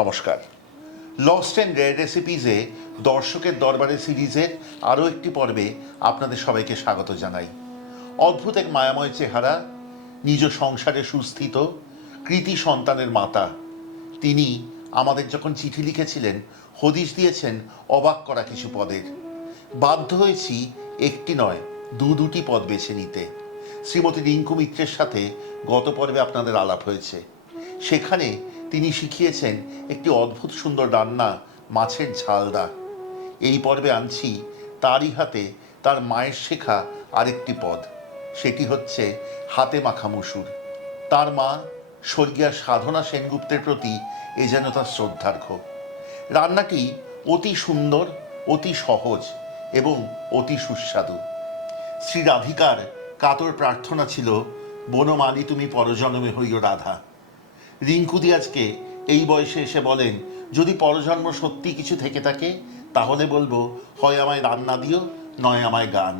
নমস্কার। Lost and rare রেসিপিজে দর্শকের দরবারে সিরিজের আরও একটি পর্বে আপনাদের সবাইকে স্বাগত জানাই। অদ্ভুত এক মায়াময় চেহারা, নিজ সংসারে সুস্থিত, কৃতি সন্তানের মাতা। তিনি আমাদের যখন চিঠি লিখেছিলেন হদিশ দিয়েছেন অবাক করা কিছু পদের। বাধ্য হয়েছি একটি নয় দুটি পদ বেছে নিতে। শ্রীমতী রিঙ্কু মিত্রের সাথে গত পর্বে আপনাদের আলাপ হয়েছে। সেখানে তিনি শিখিয়েছেন একটি অদ্ভুত সুন্দর রান্না, মাছের ঝালদা। এই পর্বে আনছি তারই হাতে তার মায়ের শেখা আরেকটি পদ, সেটি হচ্ছে হাতে মাখা মুসুর। তার মা স্বর্গীয়া সাধনা সেনগুপ্তের প্রতি এ যেন তার শ্রদ্ধার্ঘ্য। রান্নাটি অতি সুন্দর, অতি সহজ এবং অতি সুস্বাদু। শ্রী রাধিকার কাতর প্রার্থনা ছিল, বনমালী তুমি পরজন্মে হইও রাধা। রিঙ্কুদি আজকে এই বয়সে এসে বলেন, যদি পরজন্ম সত্যি কিছু থেকে থাকে তাহলে বলবো, হয় আমায় রান্না দিও, নয় আমায় গান।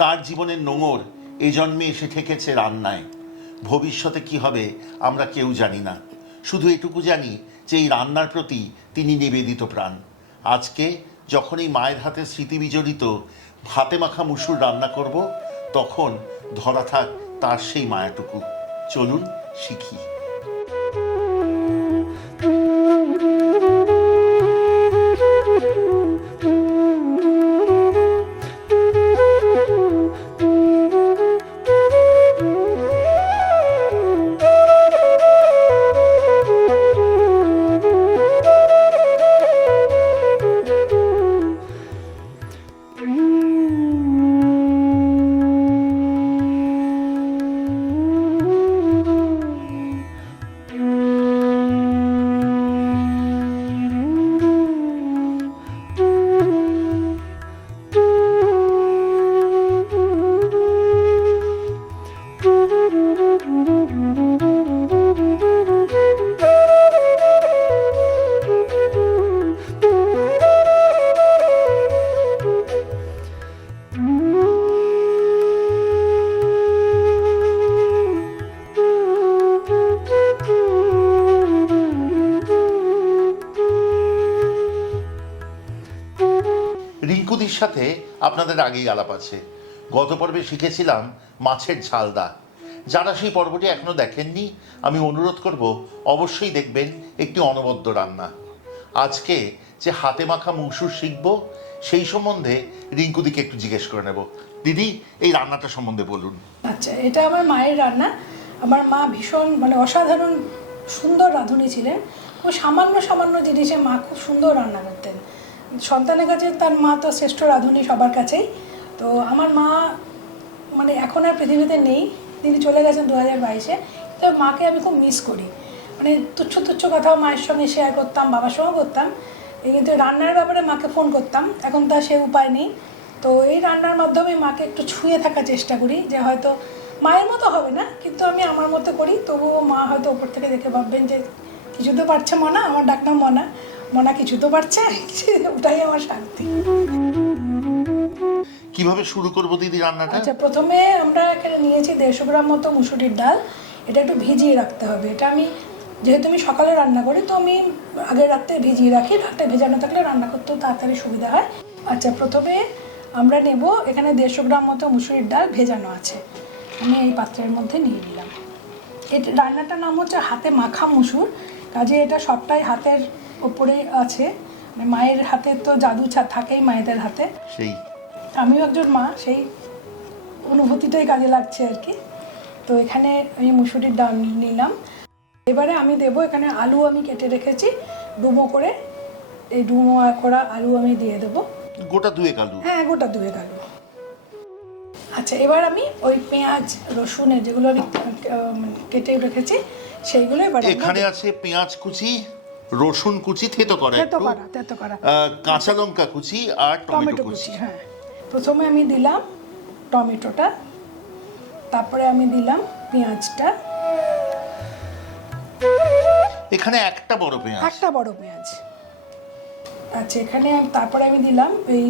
তার জীবনের নোঙর এ জন্মে এসে ঠেকেছে রান্নায়। ভবিষ্যতে কি হবে আমরা কেউ জানি না, শুধু এটুকু জানি যে এই রান্নার প্রতি তিনি নিবেদিত প্রাণ। আজকে যখন এই মায়ের হাতে স্মৃতি বিজড়িত হাতে মাখা মুসুর রান্না করব, তখন ধরা থাক তার সেই মায়াটুকু। চলুন শিখি। রিঙ্কুদির সাথে আপনাদের আগেই আলাপ আছে। গত পর্বে শিখেছিলাম মাছের ঝালদা। যারা সেই পর্বটি এখনো দেখেননি, আমি অনুরোধ করব অবশ্যই দেখবেন, একটি অনবদ্য রান্না। আজকে যে হাতে মাখা মুসুর শিখব, সেই সম্বন্ধে রিঙ্কুদিকে একটু জিজ্ঞেস করে নেব। দিদি, এই রান্নাটা সম্বন্ধে বলুন। আচ্ছা, এটা আমার মায়ের রান্না। আমার মা ভীষণ অসাধারণ সুন্দর রাঁধুনি ছিলেন। ও সামান্য জিনিসে মা খুব সুন্দর রান্না করতেন। সন্তানের কাছে তার মা তো শ্রেষ্ঠ রাঁধুনি সবার কাছেই। তো আমার মা এখন আর পৃথিবীতে নেই, তিনি চলে গেছেন 2022-এ। তো মাকে আমি খুব মিস করি। তুচ্ছ কথাও মায়ের সঙ্গে শেয়ার করতাম, বাবার সঙ্গেও করতাম, কিন্তু রান্নার ব্যাপারে মাকে ফোন করতাম। এখন তার সে উপায় নেই। তো এই রান্নার মাধ্যমে মাকে একটু ছুঁয়ে থাকার চেষ্টা করি, যে হয়তো মায়ের মতো হবে না, কিন্তু আমি আমার মতো করি। তবুও মা হয়তো ওপর থেকে দেখে ভাববেন যে কিছু তো পারছে মনা, আমার ডাকনাম মনা কিছু তো পারছে, ওটাই আমার শান্তি। কিভাবে শুরু করব দিদি রান্নাটা? আচ্ছা, প্রথমে আমরা এখানে নিয়েছি 150 গ্রাম মতো মুসুরির ডাল। এটা একটু ভিজিয়ে রাখতে হবে। এটা আমি যেহেতু আমি সকালে রান্না করি, তো আমি আগের রাতে ভিজিয়ে রাখি। রাতে ভেজানো থাকলে রান্না করতেও তাড়াতাড়ি সুবিধা হয়। আচ্ছা, প্রথমে আমরা নেব এখানে 150 গ্রাম মতো মুসুরির ডাল ভেজানো আছে, আমি এই পাত্রের মধ্যে নিয়ে নিলাম। এই রান্নাটার নাম হচ্ছে হাতে মাখা মুসুর। কাজে এটা সবটাই হাতের ওপরে আছে। মায়ের হাতে তো জাদু থাকেই মায়েদের হাতে। সেই আমিও একজন মা, সেই অনুভূতিটাই কাজে লাগছে আর কি। তো এখানে আমি মুসুরির ডাল নিলাম। এবারে আমি দেবো, এখানে আলু আমি কেটে রেখেছি ডুমো করে। এই ডুমো করা আলু আমি দিয়ে দেবো। গোটা 2 আলু? হ্যাঁ, গোটা 2 আলু। আচ্ছা, এবার আমি ওই পেঁয়াজ রসুনের যেগুলো কেটে রেখেছি সেইগুলো এবার এখানে আছে পেঁয়াজ কুচি, রসুন কুচি থেতো করা, কাঁচা লঙ্কা কুচি আর টমেটো কুচি। হ্যাঁ, প্রথমে আমি দিলাম টমেটোটা, তারপরে আমি দিলাম পেঁয়াজটা। এখানে একটা বড় পেঁয়াজ। আচ্ছা, এখানে তারপরে আমি দিলাম এই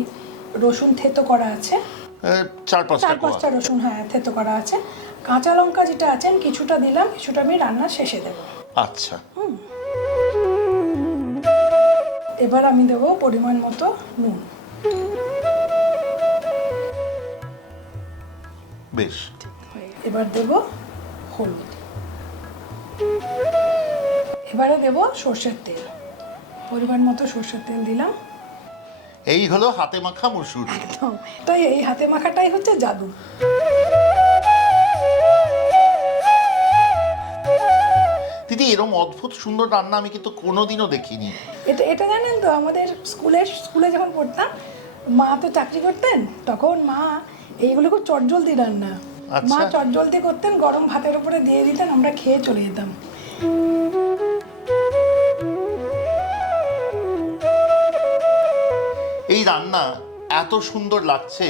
রসুন থেতো করা আছে, 4-5টা রসুন, হ্যাঁ, থেতো করা আছে। কাঁচা লঙ্কা যেটা আছে কিছুটা দিলাম, কিছুটা আমি রান্নার শেষে দেবো। আচ্ছা। এবার আমি দেবো পরিমাণ মতো নুন। বেশ। এবার দেব হলুদ, এবারে দেব সর্ষের তেল, পরিমাণ মতো সর্ষের তেল দিলাম। এই হলো হাতে মাখা মসুর। একদম, তাই এই হাতে মাখাটাই হচ্ছে জাদু। দিদি, এরকম অদ্ভুত সুন্দর রান্না আমি কিন্তু কোনোদিনও দেখিনি। এটা এটা জানেন তো, আমাদের স্কুলে যখন পড়তাম, মা তো চাকরি করতেন, তখন মা এইগুলো খুব চটজলদি রান্না, আচ্ছা। মা চটজলদি করতেন, গরম ভাতের উপরে দিয়ে দিতেন, আমরা খেয়ে চলে যেতাম। এই রান্না এত সুন্দর লাগছে,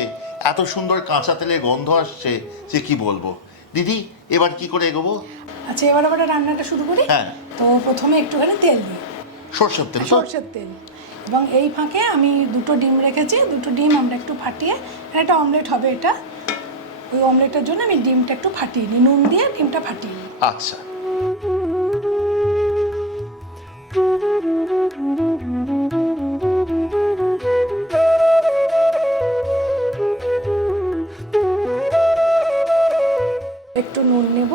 এত সুন্দর কাঁচা তেলের গন্ধ আসছে যে কি বলবো। দিদি, এবার কি করে এগোবো? আচ্ছা, এবার আমরা রান্নাটা শুরু করি। হ্যাঁ। তো প্রথমে একটুখানি তেল দিই, সর্ষের তেল। সর্ষের তেল, এবং এই ফাঁকে আমি 2টো ডিম রেখেছি, 2টো ডিম আমরা একটু ফাটিয়ে, একটা অমলেট হবে এটা, ওই অমলেটের জন্য আমি ডিমটা একটু ফাটিয়ে নিই, নুন দিয়ে ডিমটা ফাটিয়ে নিই। আচ্ছা। একটু নুন নেব,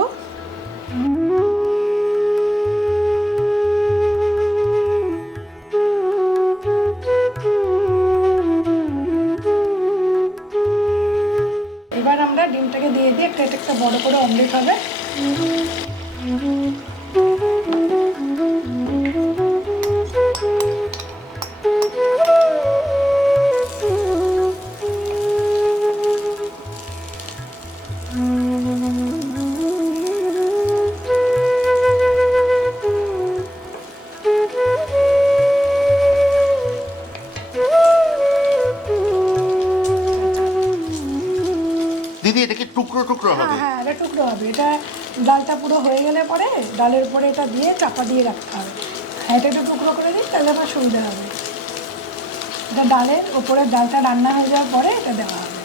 এবার আমরা ডিমটাকে দিয়ে দিই, একটা এটা একটা বড় করে অমলেট হবে। দিদি, এটা কি টুকরো টুকরো হবে? হ্যাঁ, এটা টুকরো হবে। এটা ডালটা পুরো হয়ে গেলে পরে ডালের উপরে এটা দিয়ে চাপা দিয়ে রাখতে হবে। হ্যাঁ, এটা একটু টুকরো করে দিই, তাহলে আমার সুবিধা হবে। এটা ডালের ওপরে, ডালটা রান্না হয়ে যাওয়ার পরে এটা দেওয়া হবে।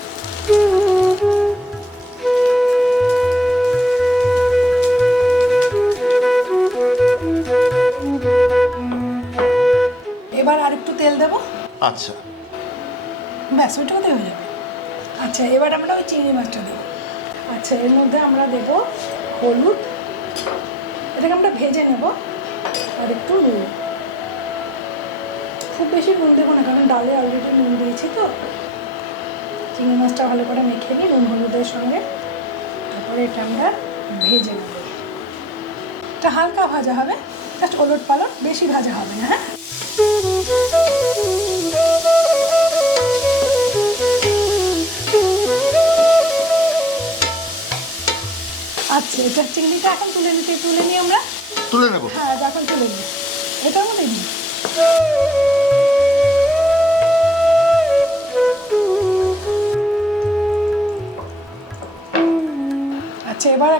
এবার আরেকটু তেল দেবো। আচ্ছা। ব্যাস, ওইটুকুতে হয়ে যাবে। আচ্ছা, এবার আমরা ওই চিংড়ি মাছটা দেবো। আচ্ছা, এর মধ্যে আমরা দেবো হলুদ, এটাকে আমরা ভেজে নেব, আর একটু নুন। খুব বেশি নুন দেবো না, কারণ ডালে অলরেডি নুন দিয়েছি তো। চিংড়ি মাছটা ভালো করে মেখে নিই নুন হলুদের সঙ্গে, তারপরে এটা আমরা ভেজে নেব। এটা হালকা ভাজা হবে, জাস্ট ওলট পালট, বেশি ভাজা হবে না। হ্যাঁ, আচ্ছা, এটা চিংড়িটা এখন তুলে নিই আমরা। তুলে নেবো? হ্যাঁ, এখন তুলে নিই, এটার মধ্যে দিই। আচ্ছা, এবার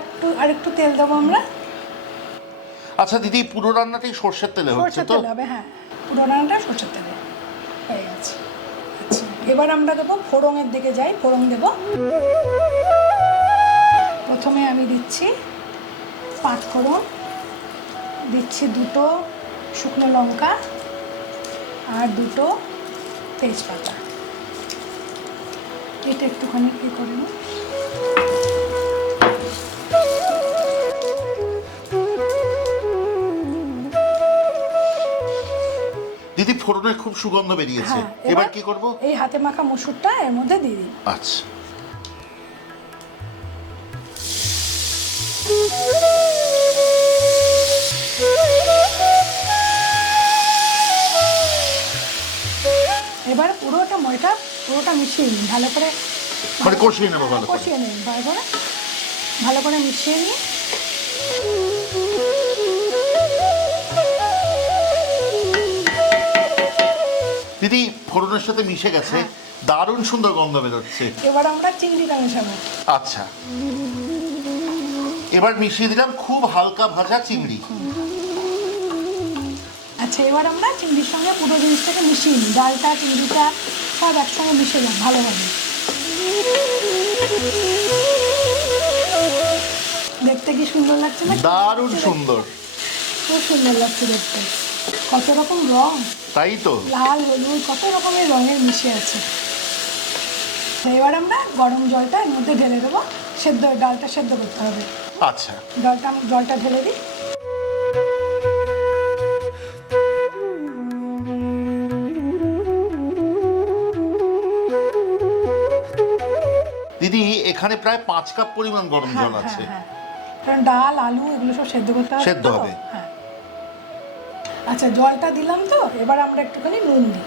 আরেকটু তেল দেবো আমরা। আচ্ছা দিদি, পুরো রান্নাটাই সর্ষের তেলে হচ্ছে সর্ষের তো? তেল হবে, হ্যাঁ, পুরো রান্নাটা সর্ষের তেলে হয়ে গেছে। আচ্ছা, এবার আমরা দেবো ফোড়নের দিকে যাই, ফোড়ন দেবো। প্রথমে আমি দিচ্ছি 5 ফোড়ন, দিচ্ছি 2টো শুকনো লঙ্কা আর 2টো তেজপাতা। এটা একটুখানি কি করে নিই। দিদি, ফোড়নের খুব সুগন্ধ বেরিয়েছে। হ্যাঁ, এবার কি করব? এই হাতে মাখা মসুরটা এর মধ্যে দিয়ে দিই। আচ্ছা। এবার পুরোটা মিশিয়ে নিই ভালো করে, মানে কষিয়ে নেবো ভালো করে? কষিয়ে নিই ভালো করে মিশিয়ে নিই। দিদি, ফোড়নের সাথে মিশে গেছে, দারুণ সুন্দর গন্ধ বেরোচ্ছে। এবার আমরা চিংড়িটা মেশাবো। আচ্ছা, এবার মিশিয়ে দিলাম খুব হালকা ভাজা চিংড়ি। আচ্ছা, এবার আমরা চিংড়ির সঙ্গে পুরো জিনিসটাকে মিশিয়ে নিই, ডালটা চিংড়িটা সব একসঙ্গে মিশে যাবে ভালোভাবে। দেখতে কি সুন্দর লাগছে না? দারুণ সুন্দর, খুব সুন্দর লাগছে দেখতে। কত রকম রং, তাই তো, লাল হলুদ কত রকমের রঙের মিশে আছে। এবার আমরা গরম জলটা এর মধ্যে ঢেলে দেবো, ডালটা সেদ্ধ করতে হবে। আচ্ছা, জলটা ঢেলে দিই। দিদি এখানে প্রায় 5 কাপ পরিমাণ গরম জল আছে। কারণ ডাল আলু এগুলো সব সেদ্ধ করতে হবে, সেদ্ধ হবে। হ্যাঁ। আচ্ছা, জলটা দিলাম তো, এবার আমরা একটুখানি নুন দিই।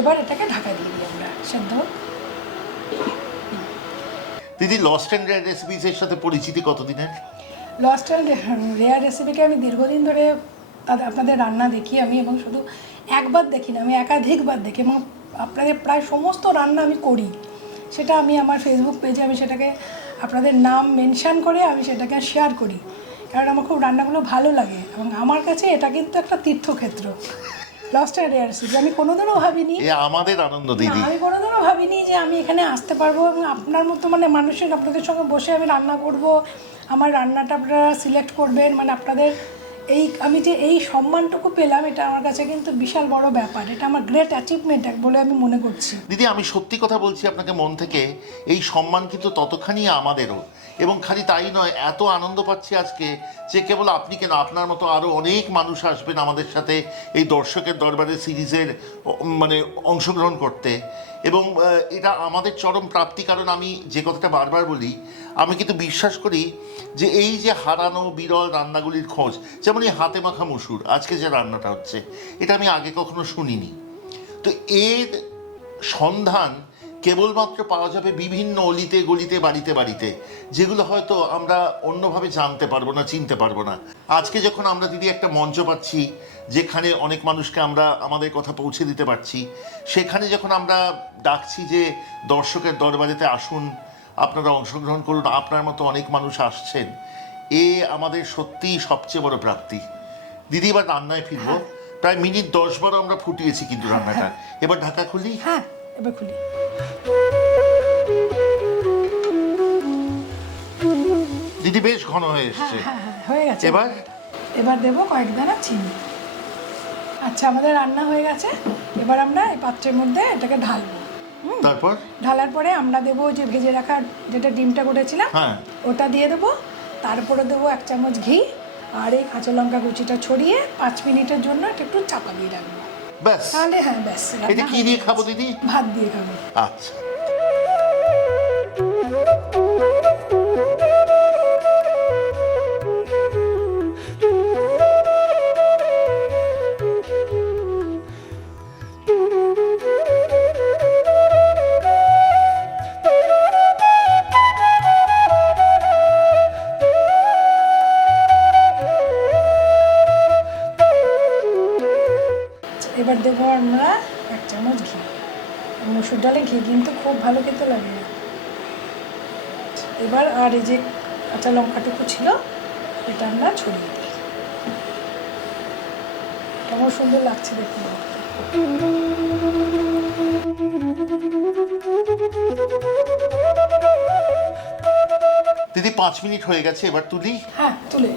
এবার এটাকে ঢাকা দিয়ে দিই আমরা, সেদ্ধ। দিদি লস্ট অ্যান্ড রেয়ার রেসিপিস এর সাথে পরিচিতি কতদিনের? লস্ট অ্যান্ড রেয়ার রেসিপিকে আমি দীর্ঘদিন ধরে আপনাদের রান্না দেখি আমি, এবং শুধু একবার দেখি না, আমি একাধিকবার দেখি, এবং আপনাদের প্রায় সমস্ত রান্না আমি করি। সেটা আমি আমার ফেসবুক পেজে আমি সেটাকে আপনাদের নাম মেনশান করে আমি সেটাকে শেয়ার করি, কারণ আমার খুব রান্নাগুলো ভালো লাগে, এবং আমার কাছে এটা কিন্তু একটা তীর্থক্ষেত্র। লস্ট অ্যান্ড রেয়ার রেসিপি আমি কোনোদিনও ভাবিনি, আমাদের আনন্দ দিদি, আমি কোনোদিনও ভাবিনি যে আমি এখানে আসতে পারবো এবং আপনার মতো মানে মানুষের আপনাদের সঙ্গে বসে আমি রান্না করব, আমার রান্নাটা আপনারা সিলেক্ট করবেন, মানে আপনাদের আমি যে এই সম্মানটুকু পেলাম, এটা আমার কাছে কিন্তু বিশাল বড় ব্যাপার, এটা আমার গ্রেট অ্যাচিভমেন্ট বলে আমি মনে করছি। দিদি আমি সত্যি কথা বলছি আপনাকে মন থেকে, এই সম্মান কিন্তু ততখানি আমাদেরও, এবং খালি তাই নয়, এত আনন্দ পাচ্ছি আজকে যে কেবল আপনি কেন, আপনার মতো আরও অনেক মানুষ আসবেন আমাদের সাথে এই দর্শকের দরবারে সিরিজের মানে অংশগ্রহণ করতে, এবং এটা আমাদের চরম প্রাপ্তি। কারণ আমি যে কথাটা বারবার বলি, আমি কিন্তু বিশ্বাস করি যে এই যে হারানো বিরল রান্নাগুলির খোঁজ, যেমন এই হাতে মাখা মুসুর আজকে যে রান্নাটা হচ্ছে, এটা আমি আগে কখনো শুনিনি। তো এর সন্ধান কেবলমাত্র পাওয়া যাবে বিভিন্ন অলিতে গলিতে বাড়িতে বাড়িতে, যেগুলো হয়তো আমরা অন্যভাবে জানতে পারবো না, চিনতে পারবো না। আজকে যখন আমরা দিদি একটা মঞ্চ পাচ্ছি যেখানে অনেক মানুষকে আমরা আমাদের কথা পৌঁছে দিতে পারছি, সেখানে যখন আমরা ডাকছি যে দর্শকের দরবারেতে আসুন, আপনারা অংশগ্রহণ করুন, আপনার মতো অনেক মানুষ আসছেন, এ আমাদের সত্যিই সবচেয়ে বড় প্রাপ্তি। দিদি এবার রান্নায় ফিরবো। প্রায় মিনিট 10-12 আমরা ফুটিয়েছি কিন্তু রান্নাটা। এবার ঢাকা খুলি। হ্যাঁ, এবার খুলি। দিদি বেশ ঘন হয়ে এসছে। হ্যাঁ, হয়ে গেছে। এবার দেবো কয়েক দানা চিনি। আচ্ছা, আমাদের রান্না হয়ে গেছে। এবার আমরা এই পাত্রের মধ্যে এটাকে ঢালবো। তারপর ঢালার পরে আমরা দেবো যে ভেজে রাখা যেটা ডিমটা করেছিলাম, ওটা দিয়ে দেবো। তারপরে দেবো 1 চামচ ঘি, আর এই কাঁচা লঙ্কা কুচিটা ছড়িয়ে 5 মিনিটের জন্য এটা একটু চাপা দিয়ে রাখবো। ব্যাস, তাহলে হ্যাঁ, ব্যাস। এটা কি দিয়ে খাবো দিদি? ভাত দিয়ে খাবো। আচ্ছা। এবার দেবো আমরা 1 চামচ ঘি। মসুর ডালে ঘি কিন্তু খুব ভালো খেতে লাগে। এবার আর এই যে কাঁচা লঙ্কাটুকু ছিল এটা আমরা ছড়িয়ে দিই। কেমন সুন্দর লাগছে দেখুন। দিদি 5 মিনিট হয়ে গেছে, এবার তুলি। হ্যাঁ, তুলে